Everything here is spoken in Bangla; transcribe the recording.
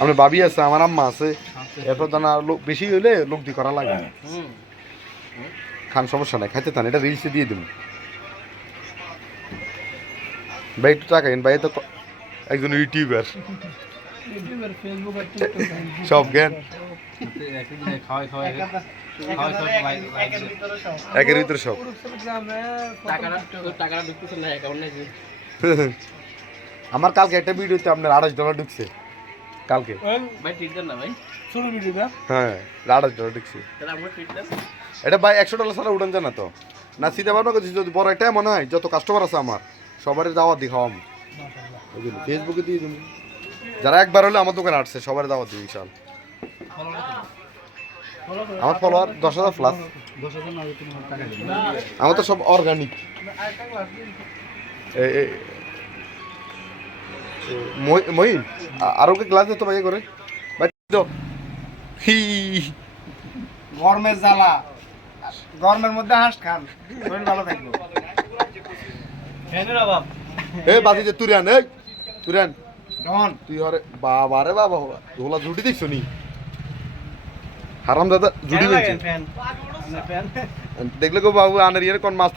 আমার ভাবি আছে, আমার আম্মা আছে, এরপর তো না লোক বেশি হইলে লোক দিয়ে করা লাগে। খান সমস্যা নাই, খাইতে থান, এটা রিলসে দিয়ে দিন ভাই, একটু টাকা ভাই, তো একজন ইউটিউবার সব জ্ঞান একের ভিতরে সব। আমার কালকে একটা ভিডিওতে আপনার $28 ঢুকছে কালকে। হ্যাঁ $28 ঢুকছে। এটা ভাই $100 ছাড়া উঠান যায় না তো, না সিধা ভাবনা করছি যদি বড় একটা মনে হয় যত কাস্টমার আছে আমার সবারই দাওয়াত দিই খাওয়াম, ওই জন্য ফেসবুকে দিয়ে দিন, যারা একবার হলে আমার দোকানে আসছে সবারই দাওয়াত দিই বিশাল। আমার ফলোয়ার 10,000 প্লাস, আমার তো সব অর্গানিক। মহিন আরো কে গ্লাস দিত ভাই করে ভাই তো গরমের জ্বালা, গরমের মধ্যে হাঁস খান, শরীর ভালো থাকবে। বাদি যে তুরিয়ান, এই তুরিয়ান ডন তুই হরে বাবা রে বাবা, ধোলা ঝুটি দেখছো নি হারাম দাদা ঝুটি দেখছি দেখলে গো বাবু আনার ইয়ে কোন মাছ